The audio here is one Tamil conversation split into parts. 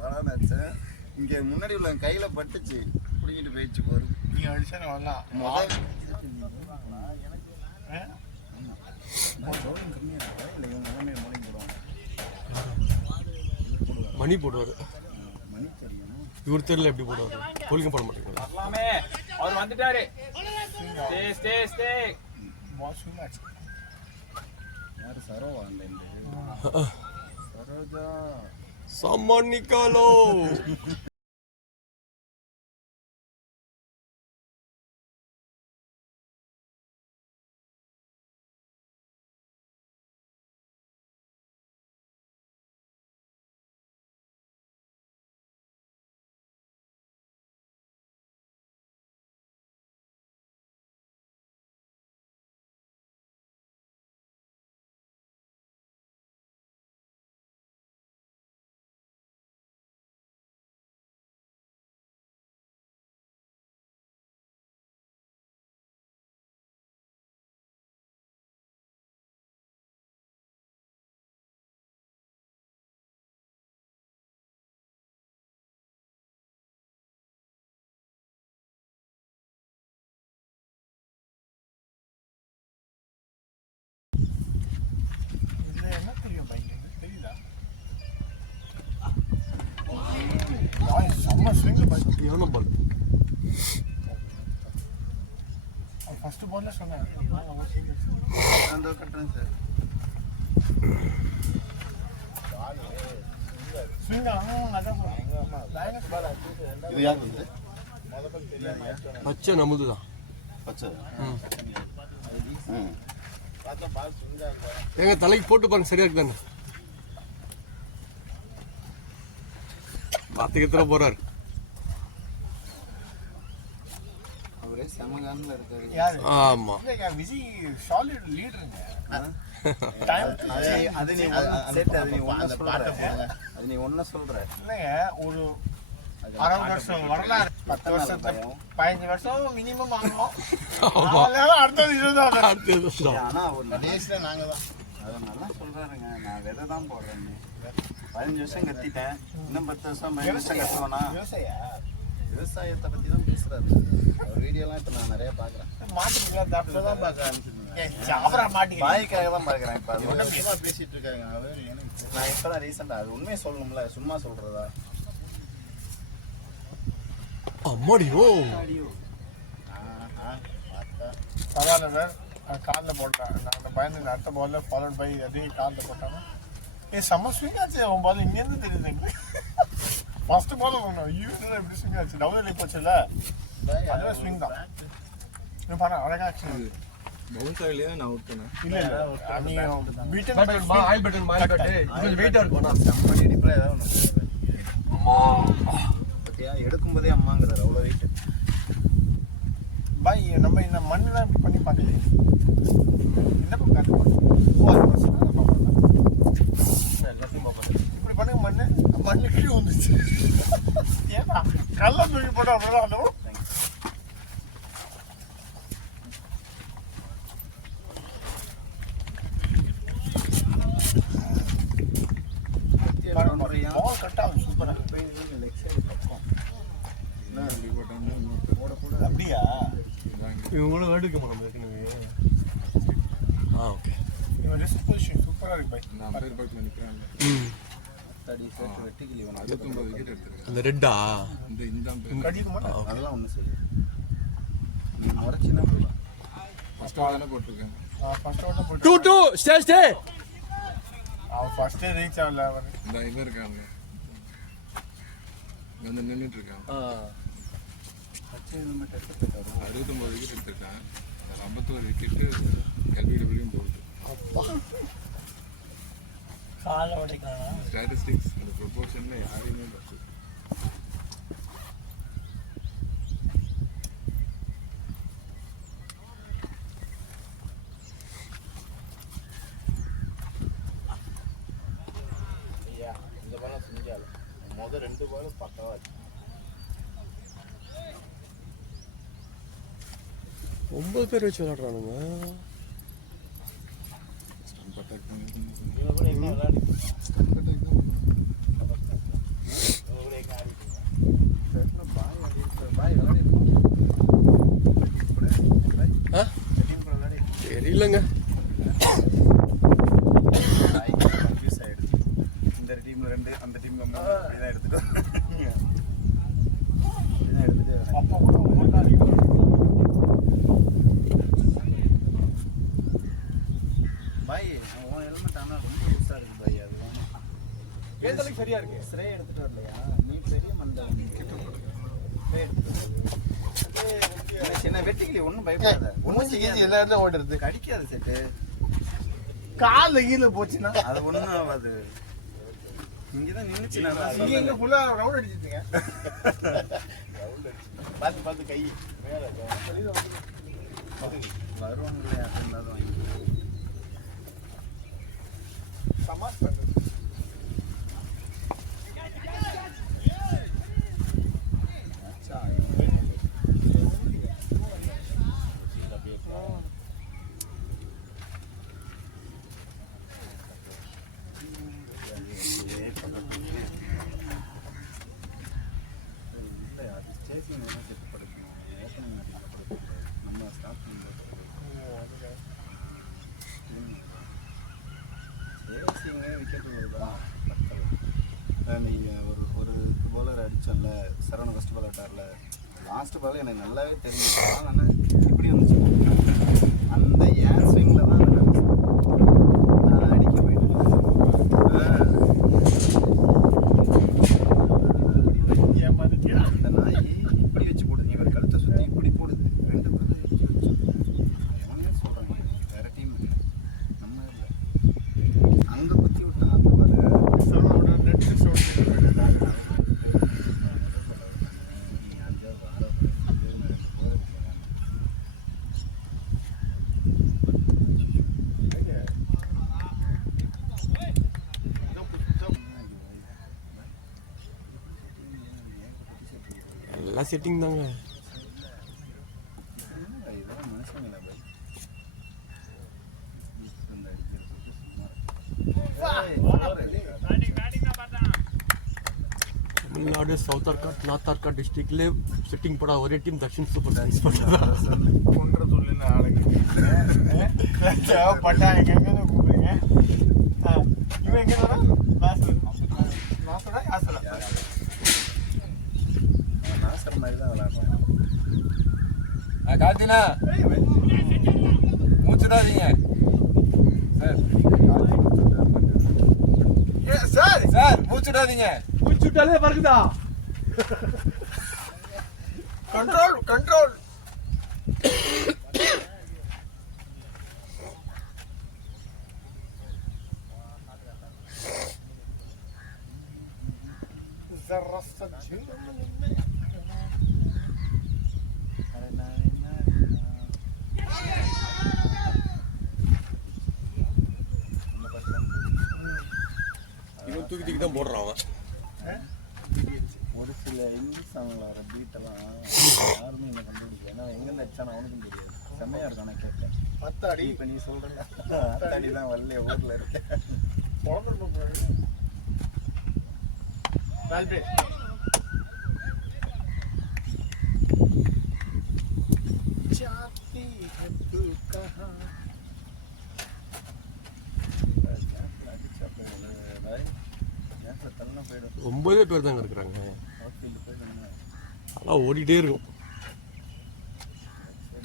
போடான்னு வச்சேன். இங்கே முன்னாடி உள்ள கையில பட்டுச்சு, பிடிங்கிட்டு போயிடுச்சு போரு. நீ அடிச்சா வரலாம் மணி போடுவார். இவர் தெரியல எப்படி போடுவார். கோலிங்க போட மாட்டேங்கிறார். அவர் வந்துட்டாரு. யாரு சரோவா? சரோஜா சாமான் நிக்காலோ. ஃபர்ஸ்ட் பால்ல சொன்னேன் அந்த கட்டுறேன் சார். இது யார் வந்து பச்சை நமுதுதான். பச்சை எங்க தலைக்கு போட்டு பாருங்க, சரியா இருக்குதானே? பார்த்துக்கு எத்தனை போறாரு. அவரே செமகான்ல இருக்காரு. ஆமா, விஜய் சாலிட் லீடருங்க. அது நீ ஒன்ன சொல்ற இல்லைங்க. ஒரு 60 வருஷம் வரலாறு, 10 வருஷம் 15 வருஷம் மினிமம் ஆகும். அடுத்தது இதுதான். ஆனா ஒரு டேஸ்ல நாங்க தான் அதை நல்லா சொல்றாருங்க. நான் விதை தான் போடுறேன். 15 வருஷம் கத்திட்டேன், இன்னும் 10 வருஷம் 15 வருஷம் கத்துவேனா? விவசாயத்தை பத்தி தான் பேசுறாரு. அவர் வீடியோலாம் இப்ப நான் நிறைய பாக்குறேன். மாட்டுக்கு தான் பாக்குறேன். பாய்க்காக தான் பாக்குறேன். இப்ப அது ஒன்றுமா பேசிட்டு இருக்காங்க. அவர் எனக்கு நான் இப்பதான் ரீசெண்டா அது உண்மையை சொல்லணும்ல, சும்மா சொல்றதா? அம்மாடியோ பரவாயில்ல சார், காலில் போட்டேன். நான் அந்த பயந்து அடுத்த பால்ல ஃபாலோட் பை அதே காலில் போட்டாங்க. செம்ம ஸ்விங் ஆச்சு. அவன் பால் இங்கேருந்து தெரியுது எனக்கு. ஃபர்ஸ்ட் பால் ஐயோ எப்படி ஸ்விங் ஆச்சு. டவுன் போச்சுல்ல, அதெல்லாம் ஸ்விங் தான். பாரு அழகா ஆச்சு. பவுன்சர்லயே நான் அவுட் பண்ணேன். இல்ல நீ பீட்டன் ஆயில் பட்டன் கொஞ்சம் வெயிட்டா இருக்கும். செம்மடி அடிப்பா ஏதாவது ஒன்று பத்தியா எடுக்கும்போதே அம்மாங்கிறார். அவ்வளோ வெயிட். பாய் நம்ம இந்த மண்ணுலாம் இப்படி பண்ணி பார்த்தது என்ன பார்த்து எல்லாத்தையும் பார்ப்போம். இப்படி பண்ணுங்க. மண்ணு கீழே வந்துச்சு. ஏன்னா கல்ல தூக்கி போட்டோம் அப்படிலாம். பால் கட் ஆகும் சூப்பராக. அப்படியா? இவங்களும் எடுக்க மாட்டோம் ஏற்கனவே. ஓகே, இவன் ரிஸ்க் பொசிஷன் சூப்பராக இருக்கு பாய். நான் பேர் பார்த்து நிற்கிறேன். வெட்டிக்கிளி 69 விக்கெட் எடுத்துருக்கேன். அந்த ரெட்டா இந்த கடிக்க மாட்டேன். அதெல்லாம் ஒன்று சரி. நீ முறைச்சின்னா போகலாம். ஃபர்ஸ்ட் ஆல் தானே போட்டிருக்கேன். ஃபர்ஸ்ட் ஓட்ட போட்டு 2-2 ஸ்டே அவன் ஃபர்ஸ்டே ரீச் ஆகல. அவன் இந்த இவன் இருக்காங்க, வந்து நின்றுட்டு இருக்கான். 69 விக்கெட் எடுத்திருக்கான். 51 விக்கெட்டு எல்பிடபிள்யூன்னு போகுது. காலை உடைக்கலாம். ஸ்டாட்டிஸ்டிக்ஸ் அந்த ப்ரொபோர்ஷனில் யாரையுமே பத்து. இந்த பாலம் செஞ்சாலும் முதல் 2 பாலும் பக்கவா இருக்கு. 9 பேர் வச்சு விளையாடுறானுங்க. இவங்க கூட என்ன விளையாடி இல்லைங்க. கன்ஃபியூஸ் ஆகிடுச்சு. இந்த டீமில் 2 அந்த டீமில் 3 அப்படிதான் எடுத்துட்டு அப்போ கூட ஓட்டாடி பாய் உன் ஹெல்மெட் ஆனால் ரொம்ப யூஸாக இருக்குது பாய். அது வேணும். ஏந்தலைக்கு சரியா இருக்கு. ஸ்ப்ரே எடுத்துகிட்டு வரலையா நீ? பெரிய மண்டலம் ஸ்ப்ரே எடுத்துகிட்டு வரல. சின்ன வெட்டிக்கிளி ஒன்றும் பயப்படாத. ஒன்றும் செய்யாது, எல்லா இடத்துலையும் ஓடுறது. கடிக்காது செட்டு. காலில் கீழே போச்சுன்னா அது ஒன்றும் ஆகாது. இங்கதான் நின்னுச்சுன்னா இங்கே எங்கே ஃபுல்லாக ரவுண்ட் அடிச்சிருச்சுங்க. பார்த்து பார்த்து கை வருவாங்களே இருந்தாலும் வாங்கி சமாஸ் பண்ணுறது. நீங்கள் ஒரு பவுலர் அடிச்சோம்ல, சரவண ஃபஸ்ட் பால் விட்டார்ல, லாஸ்ட் பால் எனக்கு நல்லாவே தெரிஞ்சிச்சு. ஆனால் இப்படி வந்துச்சு. அந்த ஏர் ஸ்விங்கில் தான் நான் அடிக்க போயிட்டு அந்த நாய் இப்படி வச்சு போடுது. இவர் கழுத்தை சுற்றி இப்படி போடுது. 2 பால் வச்சு எவனே சொல்கிறாங்க. வேற டீம் இல்லை, நம்ம இல்லை. அங்கே குத்தி விட்டான் அந்த பால். எல்லாம் செட்டிங் தாங்க. இதெல்லாம் மனுஷங்களா பாய்? तमिलनाडु साउथ आर्का नॉर्थ आर्का डिस्ट्रिक्ट ले सेटिंग पड़ा और टीम दक्षिण सुपर किंग्स पड़ा கொன்ற சொல்லுன்னு ஆளுங்க தேவைப்பட்டா எங்கெங்க கூப்பிடுங்க. இவன் எங்கே நாசடா ஆசலா நாசர் மாதிரி தான் விளையாடுறான். கார்த்தினா மூச்சுடாதீங்க சார். சார் மூச்சுடாதீங்க. மூச்சுட்டாலே பறக்குதா. Control control. जरा सा இவன் தூக்கி தூக்கி தான் போடுறான் அவன். ஒரு சில இங்கிலீஷ் சாங்ல வர பீட்டெல்லாம் யாருமே என்ன கண்டுபிடிக்கல. ஏன்னா எங்கேருந்து அடிச்சானு அவனுக்கும் தெரியாது. செம்மையா இருக்கும். நான் கேட்பேன். அத்தாடி இப்போ நீ சொல்கிறேன் அத்தாடி தான் வரல ஊரில் இருக்கேன். जाती है तू कहाँ. போயிடும். 9 பேர் தாங்க இருக்கிறாங்க. அவுட்ஃபீல்டு போயிடுங்க. அதெல்லாம் ஓடிட்டே இருக்கும்.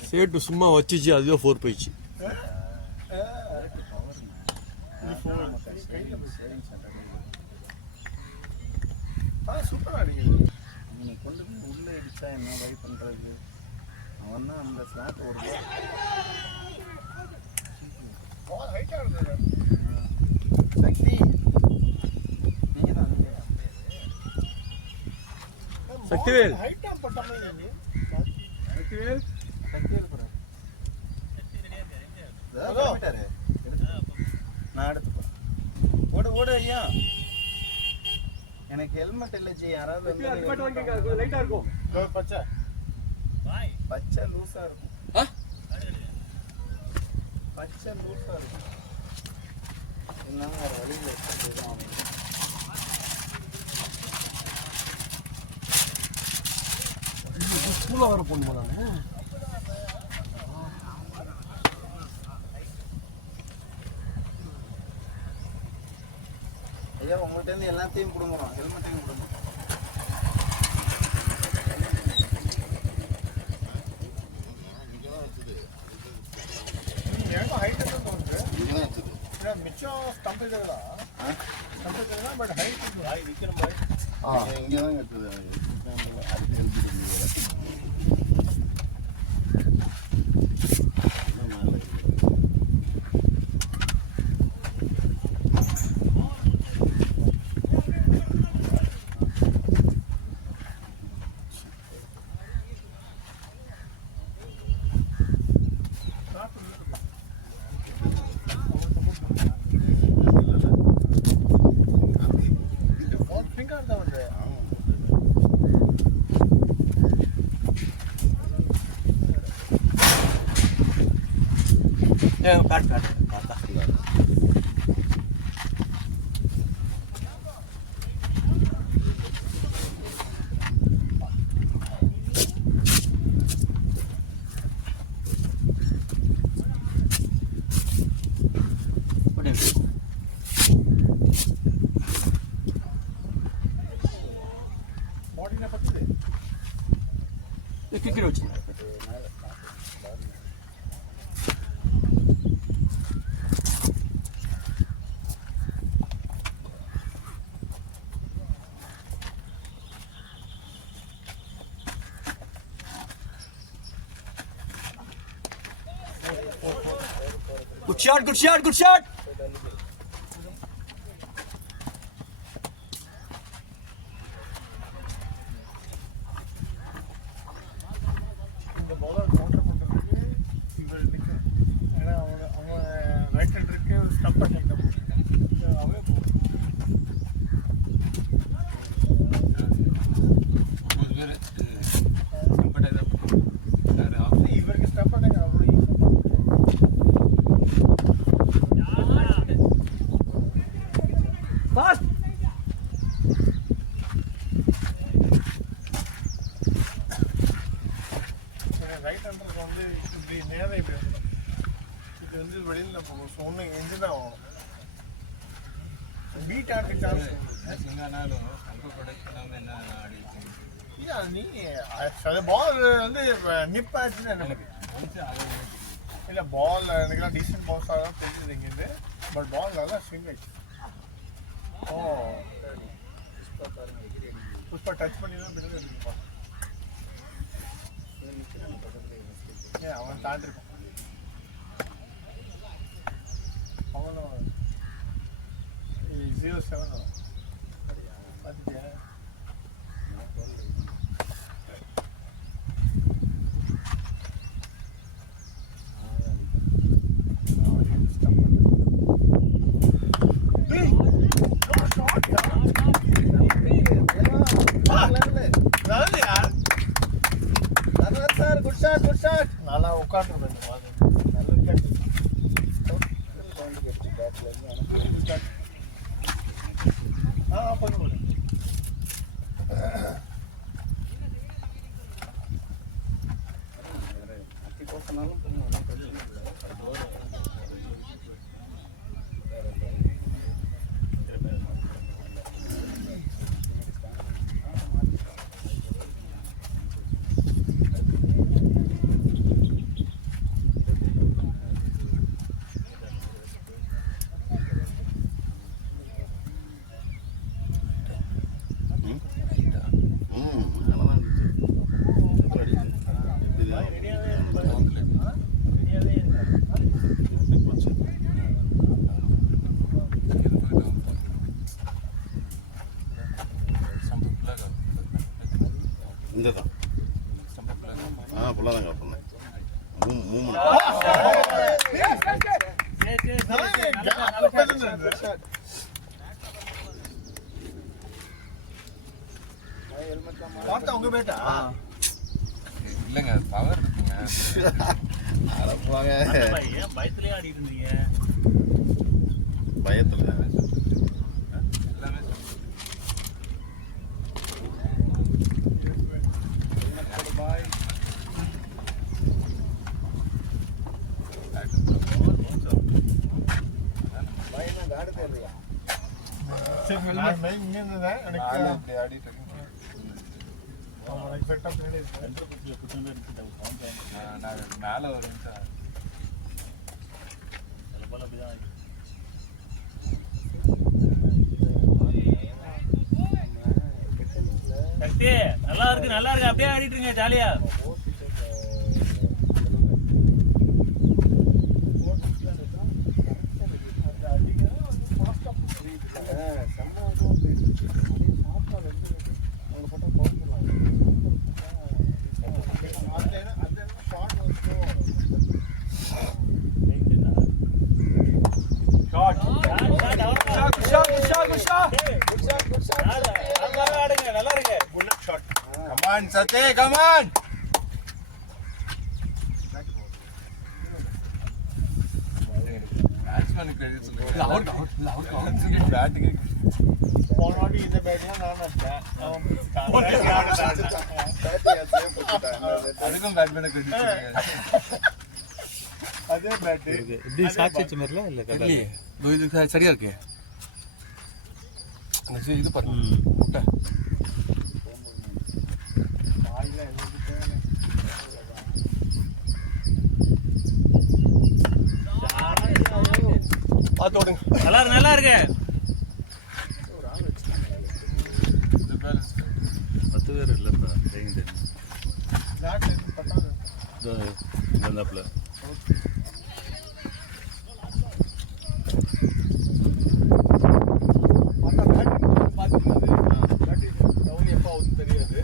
சேட்டு சும்மா வச்சுச்சு, அதுவே 4 போயிடுச்சு. சூப்பரா அடிக்குது. நீ கொண்டு போய் உள்ளே அடிச்சா என்ன பை பண்ணுறது? அவன் தான் அந்த ஸ்லாட் ஒரு ஹைட்டா இருந்தது. சக்தி நீங்கள் தான் சக்திவேல் ஹைட்டா போட்டாமே சக்திவேல் சக்திவேல் போகிறார். நான் எடுத்து போகிறேன். ஓடு ஓடு ஐயா. எனக்கு ஹெல்மெட் இல்லை ஜி. யாராவது லைட்டா இருக்கும். பச்சை பச்சை லூஸா இருக்கும். பச்சை லூஸா இருக்கும். என்னங்க வேற வழியில் எடுத்துதான் ஸ்கூல்ல வர போகணுமா? நான் அவங்கள்ட்ட இருந்து எல்லாத்தையும் கொடுங்கணும், ஹெல்மெட்டையும் கொடுங்க. எனக்கு ஹைட் தான் தோணுது. மிச்சம் ஸ்டம்ப் இருக்குதா? ஸ்டம்ப் இருக்குதா, பட் ஹைட் இருக்கு. ஹை விக்கிற மாதிரி. இங்கே தான் இருக்குது. பாடியில் பத்துது கீழே வச்சுங்க. Good shot, good shot, good shot. இந்த பாலர் கவுண்டர் பண்ணுறதுக்கு இவர் நிற்கும். ஏன்னா அவங்க ரைட் ஹேண்டருக்கு ஸ்டம்ப் அட்டாக் தான் போட்டுருக்கேன். அவே போகும். இவருக்கு ஸ்டம்ப் அட்டாக் அவ்வளோ ரைட் ஹேண்டருக்கு வந்து இப்படி நேரம் இப்படி வந்துடும். இது வந்து வெளியில் போகும். ஸோ ஒன்று எஞ்சி தான் ஆகும். பீட் ஆடுறதுக்கு சான்ஸ் நீ அது பால் வந்து நிப் ஆச்சுன்னா என்ன பண்ணி இல்லை பால் எனக்குலாம் டீசென்ட் பால்ஸாக தான் தெரிஞ்சது இங்கேருந்து. பட் பால் நல்லா ஸ்விங் ஆயிடுச்சு. ஓ புஷ்பா டச் பண்ணி தான் பின்னாடி இருக்குப்பா. ஏன் அவன் தாண்டிருப்பான். அவனும் 07 பார்த்துட்டியா? நல்லா உட்காந்துருப்பேன். பண்ணுவேன். இந்த தான் ஃபுல்லாக தான் கட் பண்ணேன். உங்க பேட்டா இல்லைங்க பவர் இருக்குங்க. பயத்திலே ஆடி இருந்தீங்க. பயத்தில் காடு தேவையா? நான் மெயின் இங்கே இருந்தேன் எனக்கு அப்படி ஆடிட்டு இருக்கேன். எக்ஸாக்டாக பின்னாடி நான் மேலே வருவேன். சக்தி நல்லா இருக்கு அப்படியே ஆடிட்டு இருங்க ஜாலியா. நல்லா இருக்கு. Come on, Satya, come on. Batsman credit சொல்லுங்க. அவருக்கு பேட்டிங் போன வாட்டி இந்த பேட்லாம் நான் அடிச்சேன். அதுக்கும் பேட்மேன் கிரெடிட் சொல்லுங்க. அதே பேட் இப்படி சாட்சி வச்ச மாதிரில இல்ல இல்லையே இது சரியா இருக்கு. அந்த இது பாருங்க முட்டை நல்லா இருக்கு. 10 பேர் இல்லப்பா ட்ரெயின் வந்தாப்புல தெரியாது.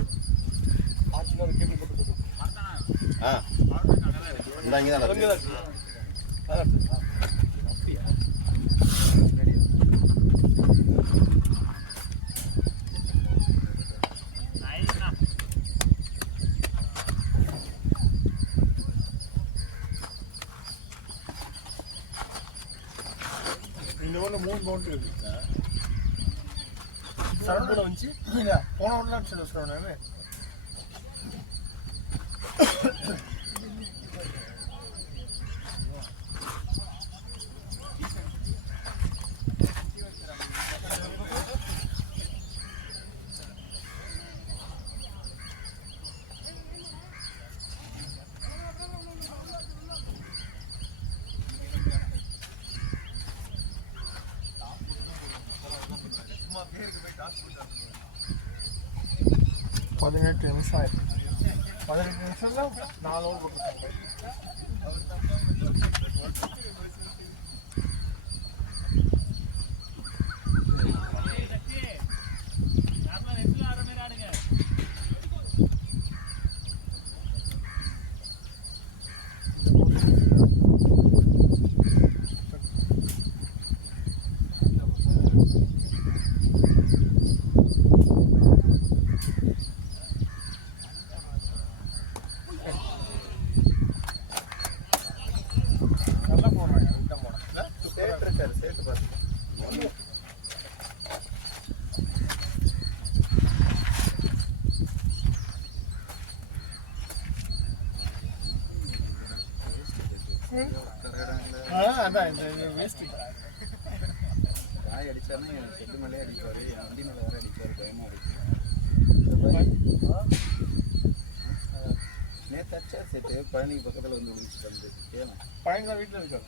இந்த ஊர்ல 3 பவுண்டரி இருக்கு. சரௌண்ட் கூட வந்துச்சு. இல்ல போன ஊர்ல சொல்றேன். பதினெட்டு நிமிஷம் ஆயிடுச்சு. 18 நிமிஷம்ல 4 ஓவர் போட்டுருக்காங்க. நல்லா போடுறாங்க. இந்த போடுறாங்க. சேட்டு இருக்காரு, சேட்டு பாருங்க. அதான் இந்த வேஸ்ட் காய் அடிச்சாருன்னா என் செட்டு மேலே அடிப்பாரு, என் வண்டி மேலே வேற அடிப்பாரு, பயமா இருக்கு. நேற்று அடிச்சா செட்டு பழனி பக்கத்தில் வந்து விழுந்துட்டு வந்து கேளும். பையன் வீட்டில் இருக்காரு.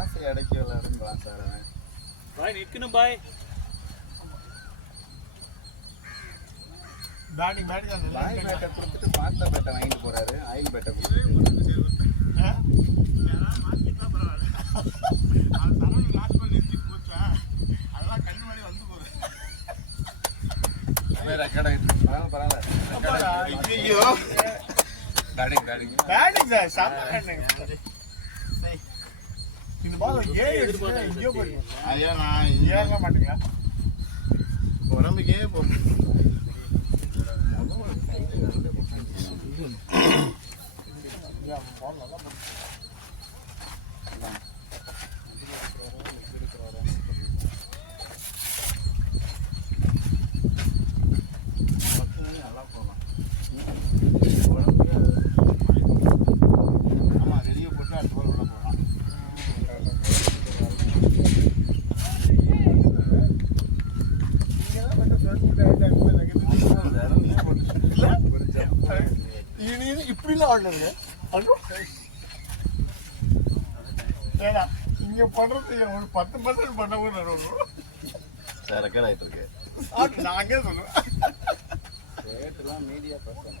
ஆசை அடக்கி விளையாடுங்களாம் சார். பாய் நிற்கணும் பாய். பேட்டிங் தான் பாய் பேட்டை கொடுத்துட்டு மாத்திர பேட்டை வாங்கிட்டு போறாரு, ஆயில் பேட்டை கொடுத்துட்டு. ரெக்கார்ட் ஆயிட்டு பரவாயில்ல. இந்த பால் எங்கேயோ போயிடும். ஐயா நான் ஏறலாம் மாட்டீங்களா? உடம்புக்கே நல்லா போகலாம். ஆமா வெளியே போட்டு அடுத்த பால் உள்ள போகலாம். இப்படிலாம் ஆடுனது ஏன்னா இங்க பண்றது ஒரு 10% பண்ணவும் நடுவோம். சார் ரெக்கார்ட் ஆகிட்டு இருக்கு. நாங்கே சொல்லுவேன். ரேட்டுலாம் மீடியா பர்சன்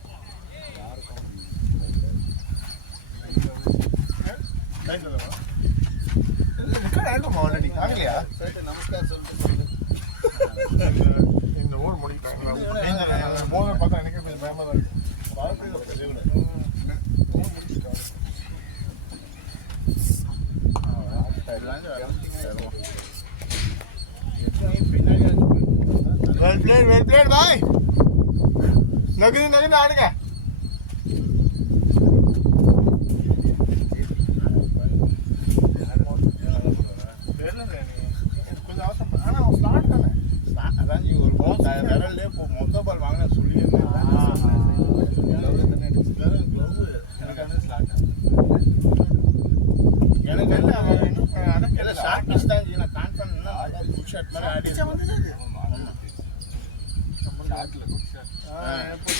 யாருக்கும் ஆல்ரெடி ஆகலையா? நமஸ்கார் சொல்லிட்டு இந்த ஊர் முடிக்கிட்டாங்க. போதை பார்த்தா எனக்கு கொஞ்சம் பயமா தான் இருக்கு. Well played, bhai. நகந்து ஆடுங்க. கொஞ்சம் அவசரம். ஆனா ஸ்டார்ட் தானே. அதான் நீ ஒரு பால் விரல்லே மொத்த பால் வாங்கின சொல்லியிருந்தேன். எனக்கு இல்லை ஷார்ட் மிஸ் தான் நான் கான்ஃபர்ம் குட் ஷாட் மாதிரி ஆடி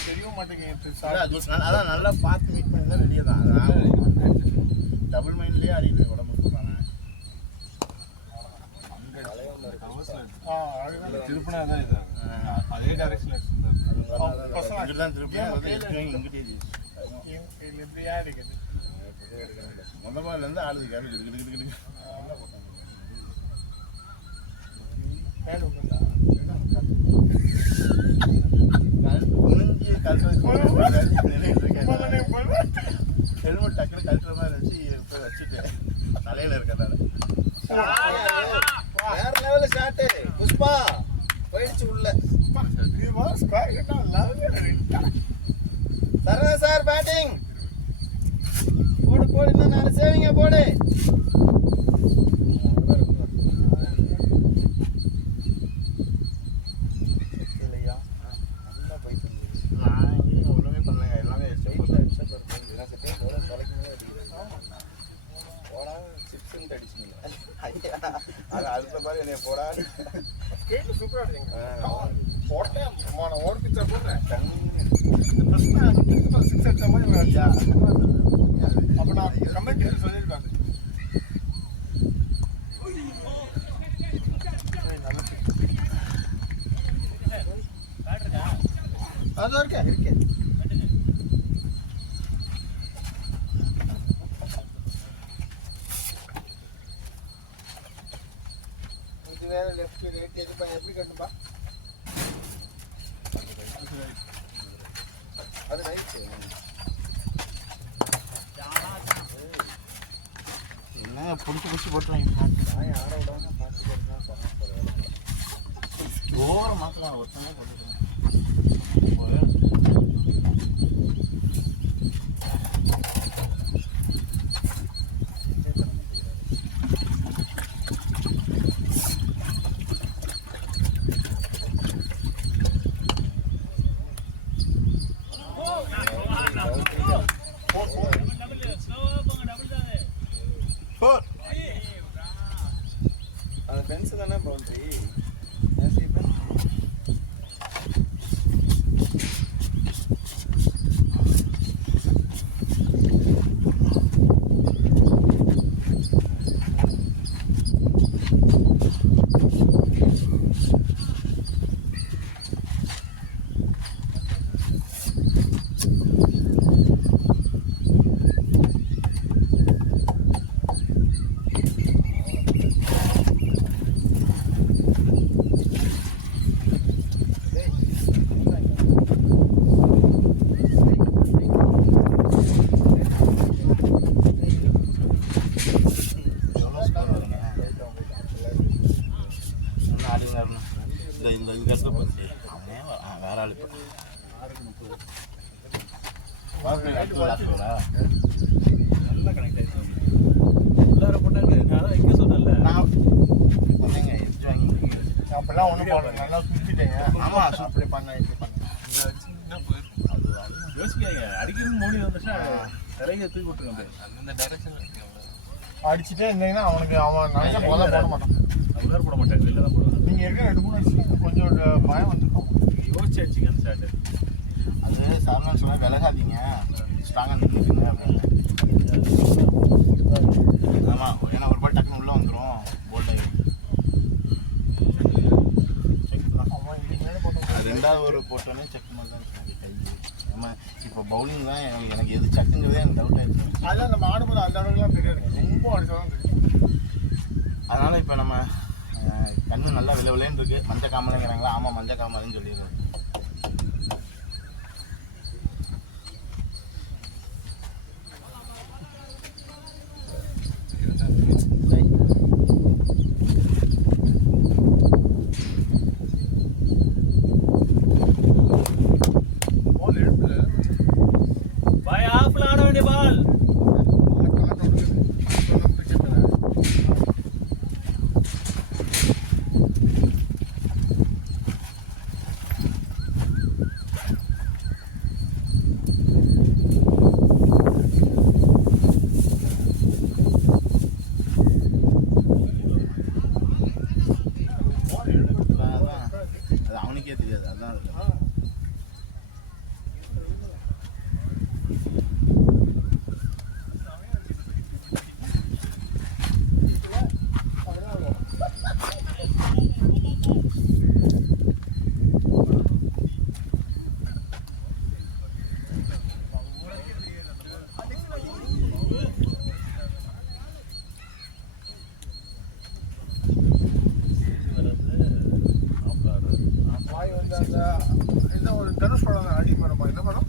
தெரிய மாட்டேங்குது. அதான் நல்லா பார்த்து மீட் பண்ணி தான் ரெடியாக தான் டபுள் மைண்ட்லேயே ஆடிட்டு உடம்பு போகிறாங்க. திருப்பினா தான் இது அதே டைரக்ஷன் இங்கிட்டு திருப்பியும் இங்கிட்டே எப்படி ஆடிக்குது மொத பால்லேருந்து ஆளுது கேட்டு குனிஞ்சு ஹெல்மெட் டக்குனு கழுட்டுற மாதிரி வச்சு போய் வச்சுட்டேன் தலையில் இருக்கிறதால. வேற லெவலில் ஷாட்டு புஷ்பா போயிடுச்சு உள்ள. சரணா சார் பேட்டிங் போடு போடு இன்னும் 4 சேவிங்க போடு. ஒன்றுமே பண்ணலைங்க எல்லாமே போடா சிப்ஸ் அடிச்சுங்க. அது அடுத்த மாதிரி என்னைய போடா கேட்டு சூப்பரா இருக்கீங்க. போட்டேன் ஓட பிச்சா போடுறேன். பிரச்சனை 6 அடிச்ச மாதிரி அப்போ நான் கமெண்ட் சொல்லியிருக்காங்க. அதான் இருக்கேன். இது வேற லெஃப்ட் ரைட் எது எப்படி கட்டுப்பா? அது ரைட்டு என்ன பிடிச்சி போட்டுருவாங்க. யாரை விடாம பார்த்து போட்டுருந்தா ஓவர மாற்றலாம் ஒருத்தங்க போட்டுருக்காங்க. அந்த ஃபென்ஸ் தானே பவுண்டரி. அதெல்லாம் ஒன்றும் பண்ணல, நல்லா சுற்றிட்டேங்க. ஆமா அப்படி பண்ண இப்படி பண்ண யோசிக்காங்க அடிக்கடி மோடி வந்துச்சா நிறைய தூக்கி விட்டுருங்க அந்த டைரக்ஷன் அடிச்சுட்டே இருந்தீங்கன்னா அவன் நினைச்சா போல போட மாட்டான். உள்ளார போட மாட்டேன், வெளில தான் போடுவாங்க. நீங்கள் இருக்க 2-3 அடிச்சு கொஞ்சம் பயம் வந்துருக்கோம். யோசிச்சு அடிச்சிங்க அந்த ஷாட்டு. அது சாதாரண சொன்னா விலகாதீங்க, ஸ்ட்ராங்காக நிற்கிங்க அப்படின்னு. ஆமாம், ஏன்னா ஒரு பாட்டு டக்குன்னு உள்ளே வந்துடும், போல்ட் ஆகி. அது ரெண்டாவது ஒரு போட்டோன்னே செக் மாதிரி தான் கை. நம்ம இப்போ பவுலிங் தான் எனக்கு எது சக்குங்கிறதே எனக்கு டவுட் ஆயிடுச்சு. அதெல்லாம் நம்ம ஆடும்போது அந்த அளவுக்குலாம் தெரியாது, ரொம்ப அடிச்சாலும் தெரியும். அதனால் இப்போ நம்ம கண்ணு நல்லா விளையாண்டு இருக்கு. மஞ்சள் காமலைங்கிறாங்களா? ஆமாம், மஞ்சள் காமலைன்னு சொல்லிடுறேன். பாய் ஆஃப்ல ஆட வேண்டிய பால். அது அவனுக்கே தெரியாது, அதுதான் அது. வாய் வந்து அந்த இந்த ஒரு தனுஷ் படம் தான், அடிமரமா என்ன படம்?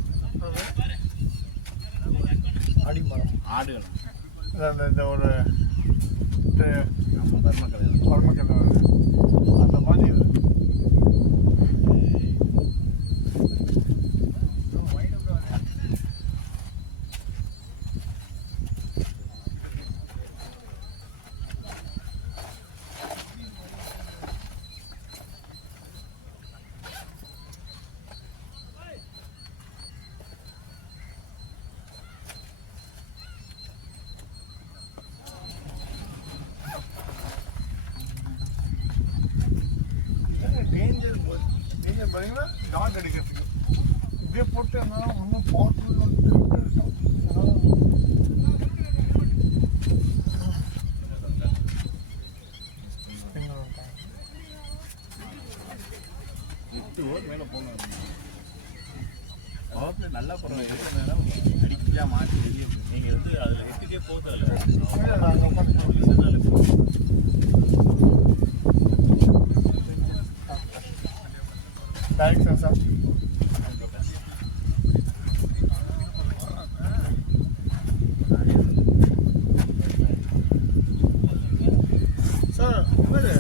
அடிமரம். ஆடுகணும் அந்த இந்த ஒரு நம்ம தர்ம கல்யாணம். பரமக்கதை அந்த மாதிரி இது. டேஞ்சர் பார்த்தீங்கன்னா டாக் அடிக்கிறதுக்கு இப்படியே போட்டு இருந்தாலும் ஒன்றும் மேலே போகணும். நல்லா போகிறோம், அடிக்கா மாற்றி வெளியே நீங்க வந்து அதுல எட்டுக்கே போகுது. Direction sir. சார் என்னது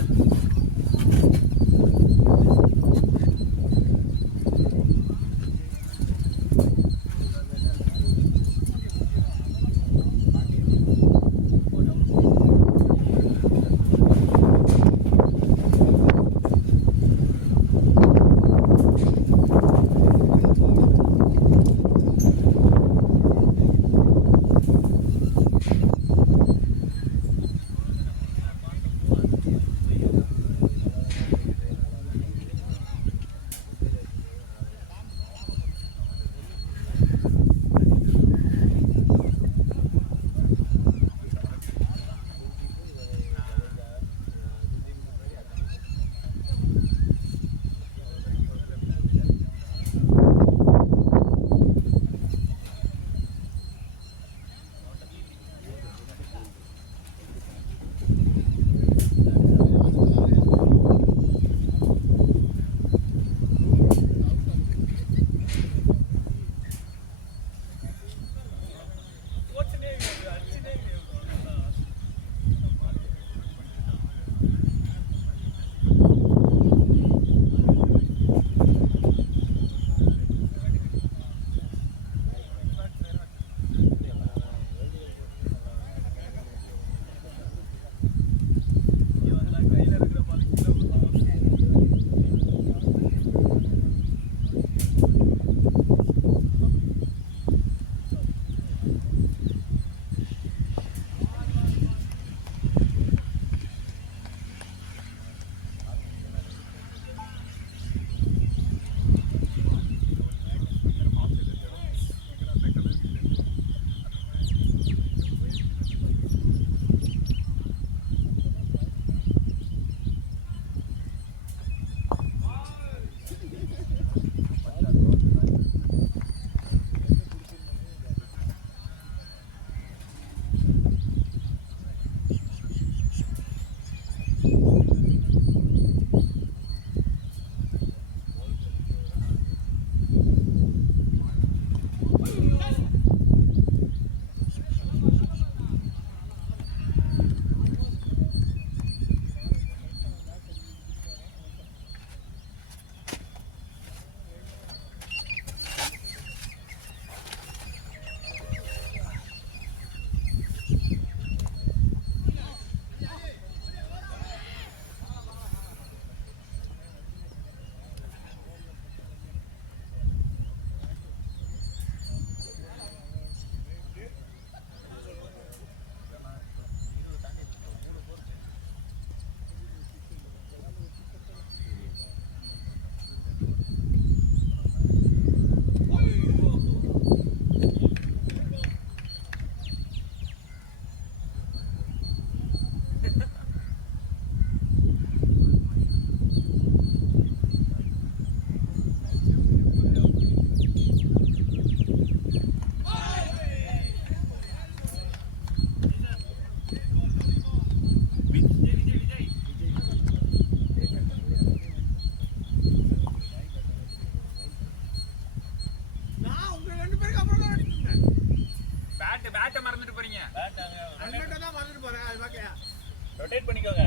ரொட்டேட் பண்ணிக்கோங்க.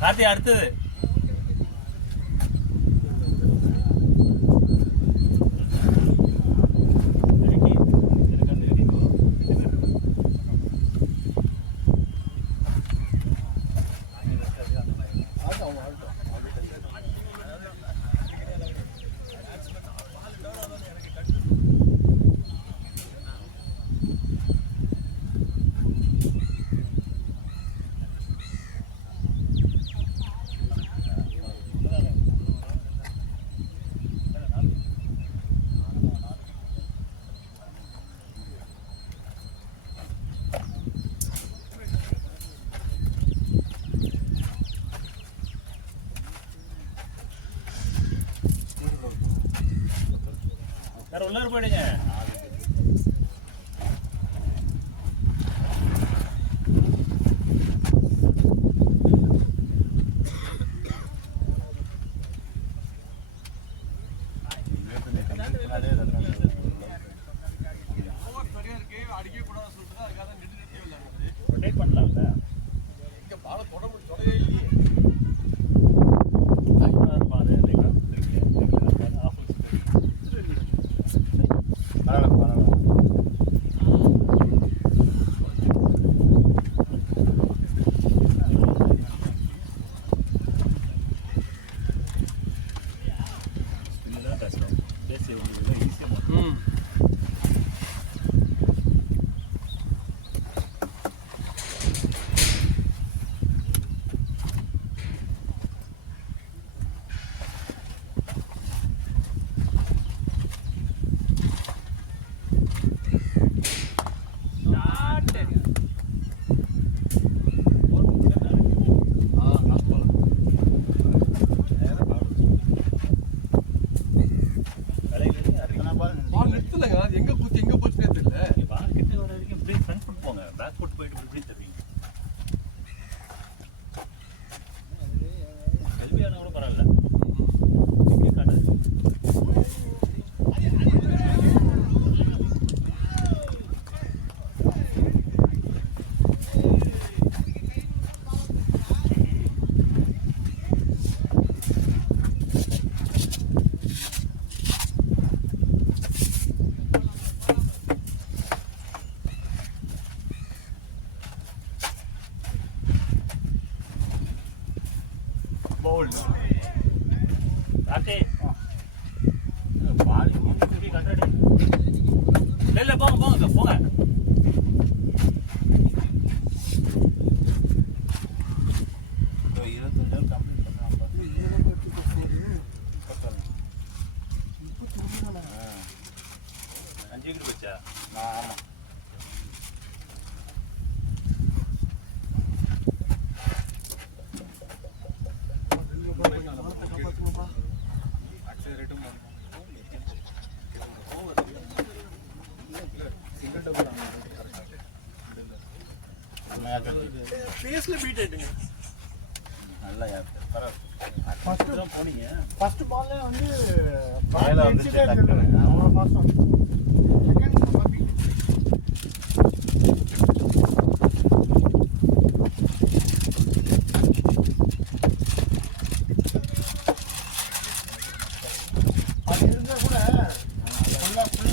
கார்த்தி அடுத்தது வேற உள்ளார போயிடுங்க. ரொட்டேட் பண்ணலாம்ல. இங்க பால தொடவே இல்லையே. பால் நிறுத்தலங்க. எங்க குத்தி எங்க போச்சுனே தெரியல. கிட்ட வர வரைக்கும் இப்படியே ஃப்ரண்ட் ஃபுட் போங்க. பேக் ஃபுட் போயிட்டு இப்படி தருவீங்க. கல்வியான கூட பரவாயில்ல. இப்படியே காட்டாது. பவுல் கார்த்தி பாடி மூஞ்சி கட்டடி. இல்ல போங்க போங்க போங்க. ஃபேஸ்ல பீட் ஆயிட்டுங்க. நல்லா ஃபர்ஸ்ட் போனீங்க. ஃபர்ஸ்ட் பால்ல வந்து பால்ல வந்து அவ்வளோ ஃபாஸ்ட் செகண்ட் நம்ம பீட். அது இருந்தா கூட ஃபுல்லா ஃபுல்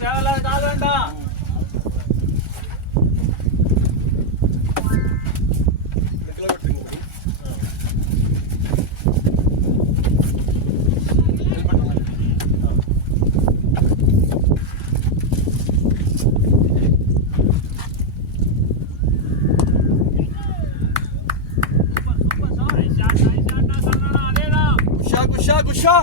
தேவையில்லாத கால் வேண்டாம். குஷா குஷா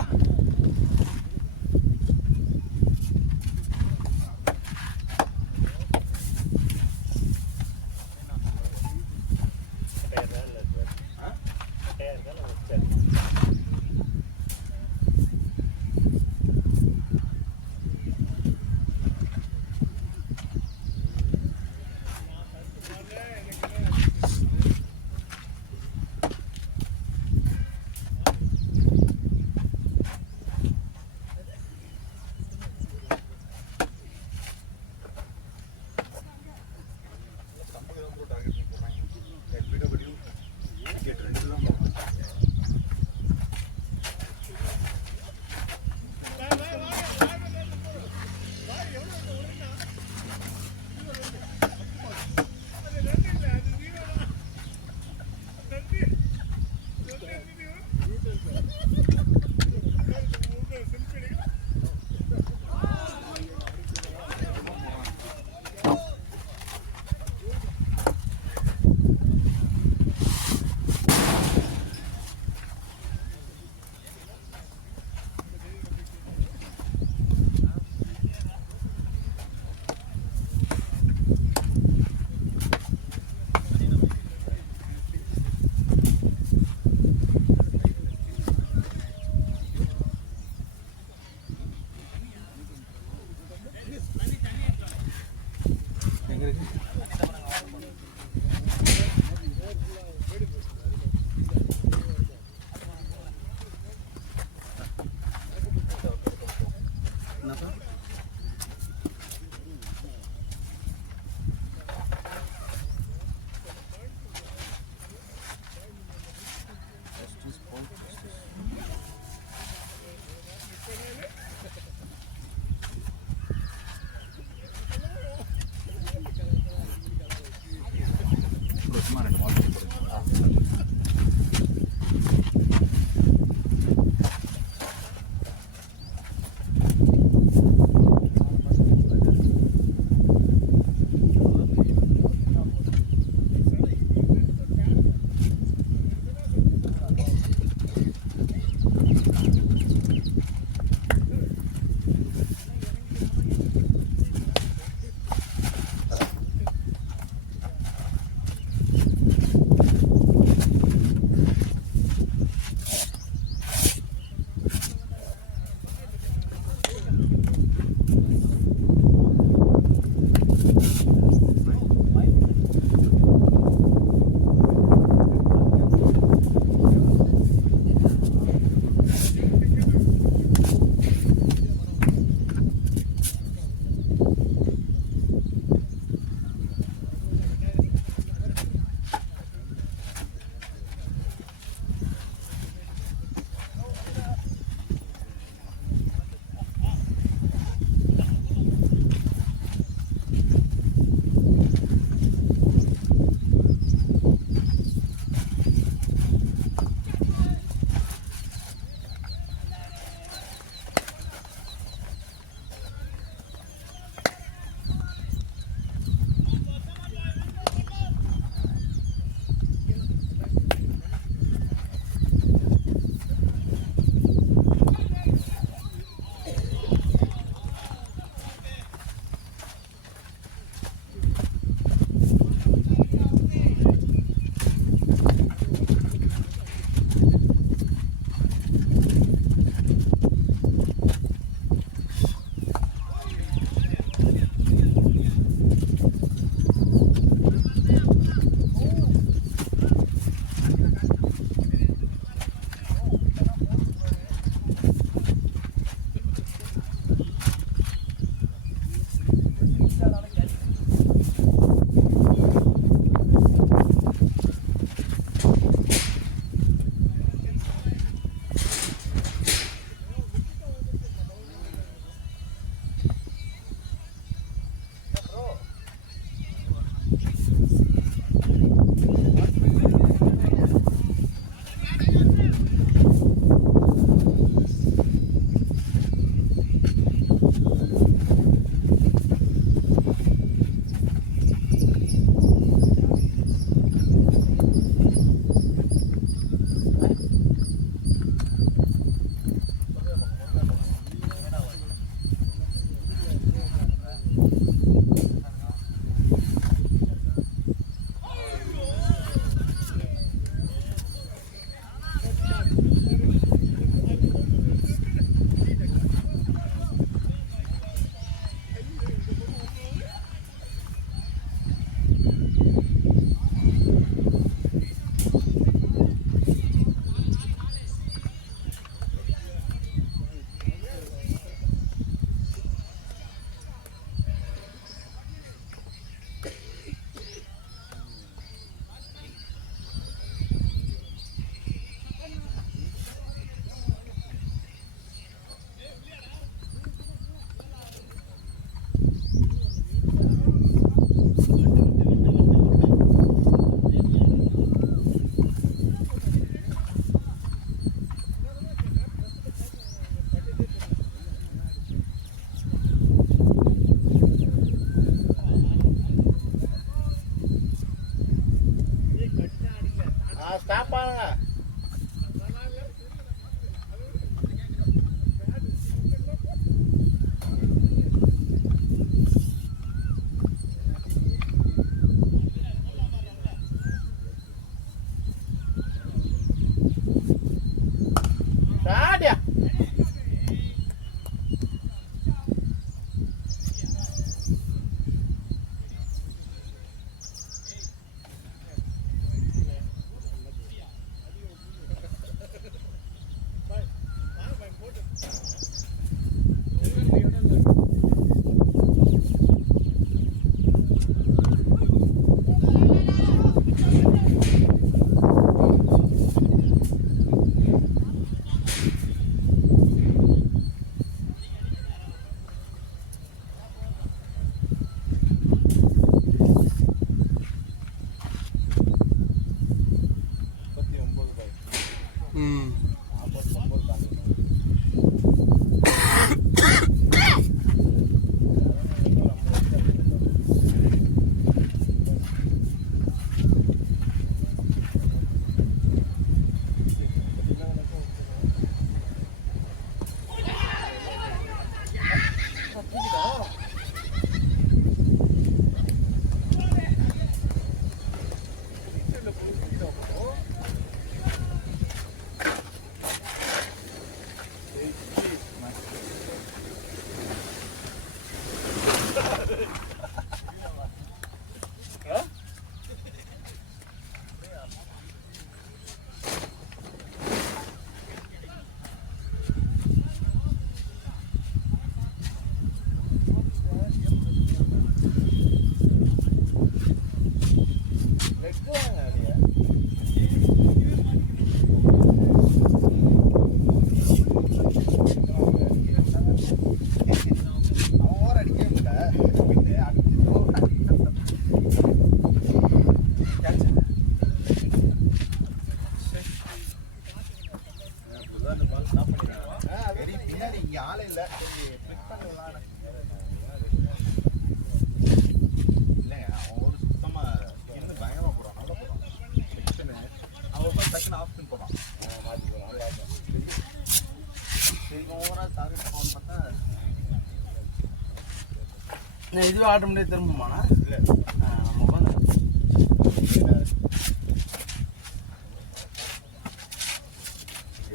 இல்லைங்க அவன் ஒரு சுத்தமா இருந்து பயங்கரமா போறான், நல்லா போறான். அவன் தான் டக்குன்னு ஆப்ஷன் போறான். சரி ஓவரா டார்கெட் பண்ண பார்த்தா நான் இதுவே ஆட்டோமேட்டிக் திரும்புமாண்ணா? இல்லை நம்ம உட்காந்து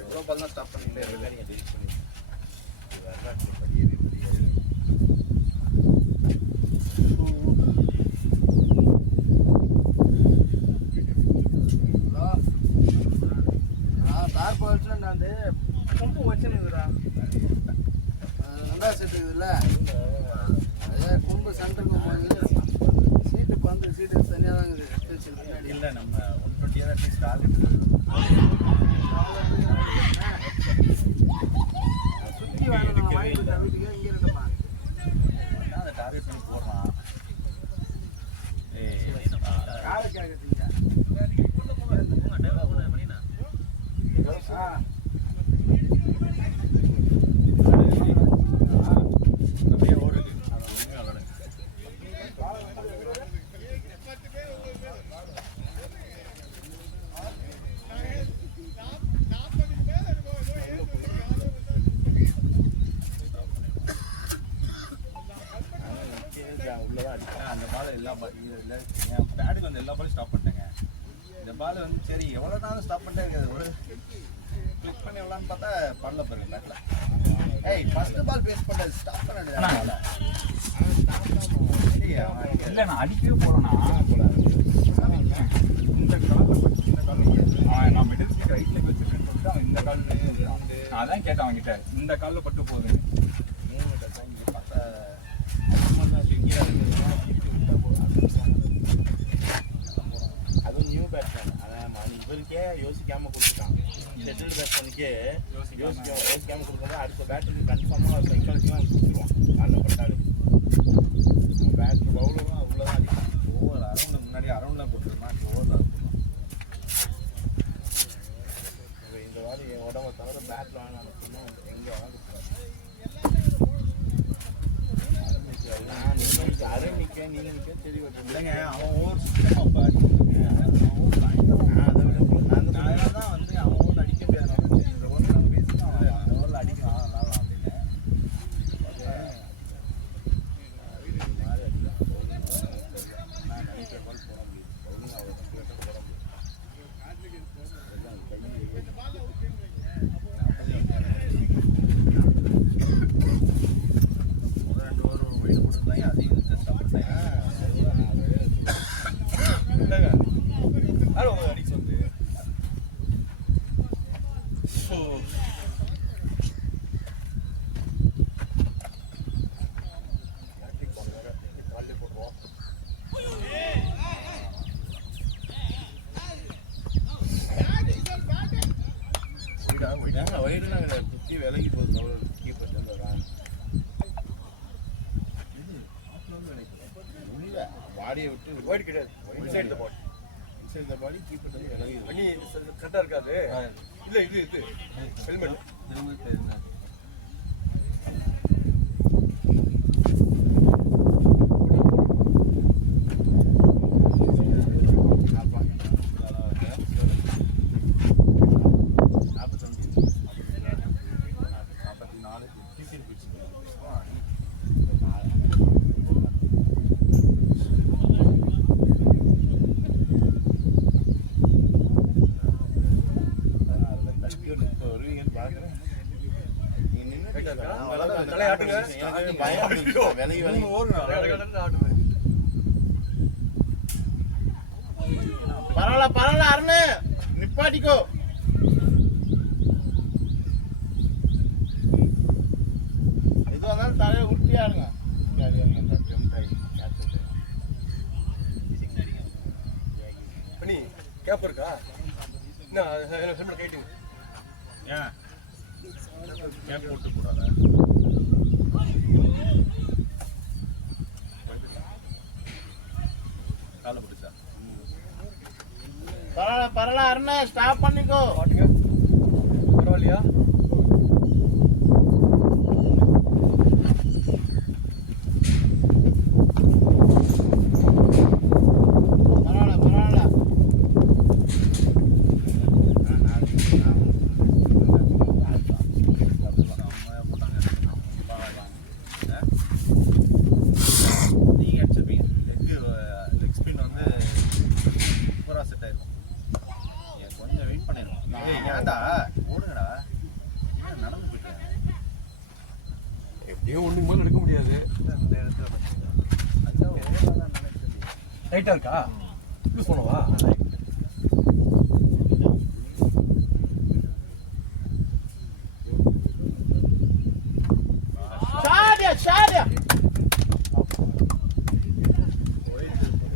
எவ்வளோ பால் தான் ஸ்டாப் பண்ணிட்டே இருக்கல நீங்கள் டெலிட் பண்ணி தார் போயிடுச்சுன்னா நான் வந்து கொம்பு வச்சுருக்குறா ரெண்டாவது செட்டு இருக்குதுல்ல, அதே கொம்பு சென்டர் கொம்பு வந்து சீட்டு பந்து சீட்டு தனியாக தான் இருக்குது பின்னாடி. இல்லை நம்ம 120 தான் அட்லீஸ்ட் டார்கெட் சுற்றி வாங்க வாங்கிட்டு வீட்டுக்கு இங்கே இருக்கமா அதை டார்கெட் பண்ணி போடுறான். காலை கேட்குறீங்க. அப்படியே ஓடுது அதை ஒன்றுமே விளையாடு. உள்ளதான் அடிப்பேன் அந்த பால் எல்லா இல்லை என் பேடுக்கு வந்து எல்லா பாலும் ஸ்டாப் பண்ணிட்டேங்க. இந்த பால் வந்து சரி எவ்வளோ நாளும் ஸ்டாப் பண்ணிட்டே இருக்காது, ஒரு கிளிக் பண்ணி எவ்வளோன்னு பார்த்தா படல பாருங்க பேட்டில். ஏய் ஃபர்ஸ்ட் பால் பேஸ் பண்ணது ஸ்டாப் பண்ண இல்லை நான் அடிக்கவே போகிறேன்னா இந்த காலில் நான் மிடில் ஸ்பீட் ரைட் லெக் வச்சுருக்கேன்னு சொல்லிட்டு அவன் இந்த காலில் அதான் கேட்டேன் அவங்ககிட்ட இந்த காலில் பட்டு போகுது. 3 கட்டம் இங்கே பார்த்தா அதுவும் நியூ பேட்ஸ்மேன். ஆனால் இவருக்கே யோசிக்காமல் கொடுத்துட்டான். செட்டில்டு பேட்ஸ்மேனுக்கே யோசிக்காமல் கொடுக்கும்போது அடுத்த பேட்டுக்கு கன்ஃபார்மாக சைக்காலஜிலாம் கொடுத்துருவான். காலில் பட்டாடு பேட்டு பவுலரும் அவ்வளோதான் அடிப்பான். ஓவர் அரௌண்ட் முன்னாடி அரௌண்ட்லாம் கொடுத்துருந்தான், ஓவரில் இந்த வாரம் என் உடம்பை தவிர பேட்டில் வாங்கினா மட்டும்தான் எங்கே வாங்க அரண் நிற்க நீங்கள் நிற்க தெரிய இல்லைங்க. அவன் ஓவர் சுத்தமாக நான் தான் வந்து அவன் ஓவர் அடிக்க முடியாது. இந்த ஓவர் நம்ம பேசினா அவன் ஓவரில் அடிக்கலாம் நல்லா அப்படின்னு மாதிரி அடிக்கலாம். நான் நைட்டே பால் போட முடியும், பவுலிங் அவர் போட முடியும். விலகி போகுது கீப்பர் பாடியை விட்டு ஒயிட் கிடையாது. இன்சைட் த பாடி கீப்பர் விலகி பண்ணி கரெக்டாக இருக்காது. இல்லை இது ஹெல்மெட் பரவாயில்ல அருண் நிப்பாட்டிக்கோ. எதுவாக இருந்தாலும் தலையை உருட்டியா இருங்க. பண்ணி கேப் இருக்கா? என்ன ஹெல்மெட் கைட்டுங்க. ஏன் கேப் போட்டு கூடாதா? காலை பிடிச்சா பரவாயில்ல அருண் ஸ்டாப் பண்ணிக்கோ. பாட்டுங்க பரவாயில்லையா? முடியாது. இந்த இடத்துல லைட்டா இருக்கா? யூஸ் பண்ணவா?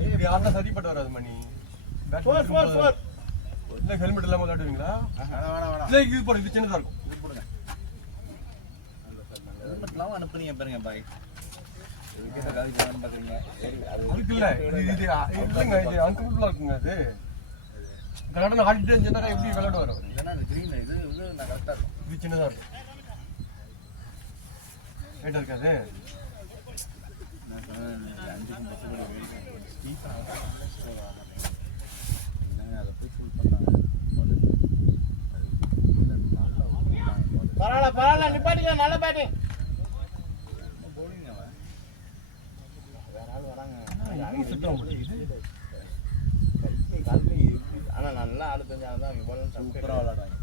இப்படி ஆனா சரிப்பட்டு வராது மணி. இல்ல ஹெல்மெட் இல்லாம காட்டுவீங்களா? வேணாம் இல்ல இது போடு, இது சின்னதா இருக்கும். ஹெல்மெட்லாம் அனுப்புறீங்க பாருங்க பாய். இதுக்கிட்ட காதிக்கலாம்னு பாக்குறீங்க. அதுக்கு இல்ல இது இல்லைங்க, இது அன்கம்ஃபர்டபுளா இருக்குங்க. அது கரெக்டாக ஆடிட்டு இருந்துச்சுன்னா எப்படி விளையாட வரும்? ஏன்னா இது கிரீன் இது நான் கரெக்டாக இருக்கும். இது சின்னதா இருக்கும். ரைட்டா இருக்காது. நான் சொன்னேன் 5க்கும் 10 அதை போய் ஃபுல் பண்ணாங்க. பரவாயில்ல நிப்பாட்டிக்க, நல்ல பேட்டிங். போலிங் அவன் வேற ஆள் வராங்க. செட் ஆக மாட்டேங்குது. ஆனால் நல்லா ஆடு தெரிஞ்சால் தான் சூப்பராக விளாடுறாங்க.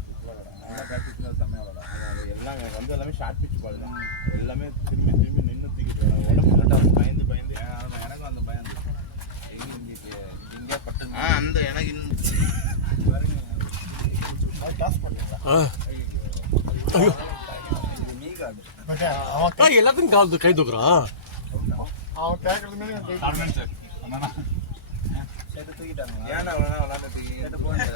நல்லா ப்ராக்டிஸ் தான் செம்மையாக விளாடுறாங்க. எல்லாம் வந்து எல்லாமே ஷார்ட் பிச் பால் தான். எல்லாமே திரும்பி நின்று தூக்கிட்டு வராங்க. உடம்பு கரெக்டாக பயந்து எனக்கும் அந்த பயம் இங்கே பட்டு அந்த எனக்கு கிளாஸ் பண்ணுறீங்களா? ஐயோ, இது நீ காடு எல்லாத்துக்கும் கால் கை தூக்குறான். அவன் கேட்கறது தூக்கிட்டாங்க. ஏன்னா விளாண்டு தூக்கி போயிட்டு